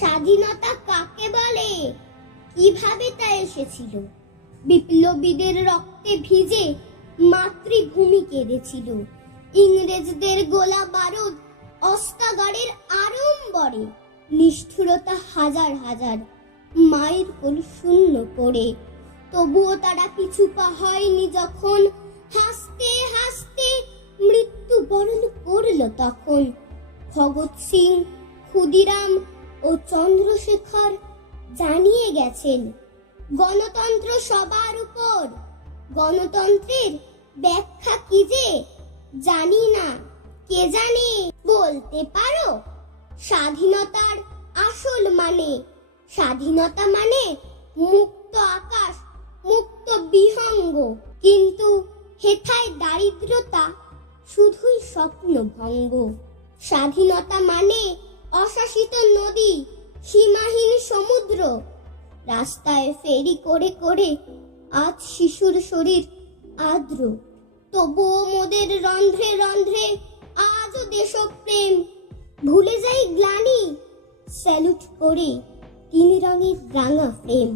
স্বাধীনতা কাকে বলে, কিভাবে তা এসেছিল? বিপ্লবীদের রক্তে ভিজে মাতৃভূমি কেঁদেছিল। ইংরেজদের গোলা বারুদ অস্ত্রাগারের আড়ম্বরে নিষ্ঠুরতা হাজার হাজার মায়ের কোল শূন্য করে। তবুও তারা পিছু পা হয়নি যখন হাসতে হাসতে মৃত্যু বরণ করল তখন। ভগৎ সিং, ক্ষুদিরাম ও চন্দ্রশেখর জানিয়ে গেছেন, গণতন্ত্র সবার উপর। গণতন্ত্রের ব্যাখ্যা কি যে জানি না, কে জানে? বলতে পারো স্বাধীনতার আসল মানে? স্বাধীনতা মানে মুক্ত আকাশ, মুক্ত বিহঙ্গ, কিন্তু হেথায় দারিদ্রতা শুধুই স্বপ্ন ভঙ্গ। স্বাধীনতা মানে অশাসিত নদী, সীমাহীন সমুদ্র, রাস্তায় ফেরি করে করে আজ শিশুর শরীর আর্দ্র। তবুও মোদের রন্ধ্রে রন্ধ্রে আজও দেশপ্রেম। ভুলে যাই গ্লানি, স্যালুট করে 3 রঙের রাঙা ফ্রেম।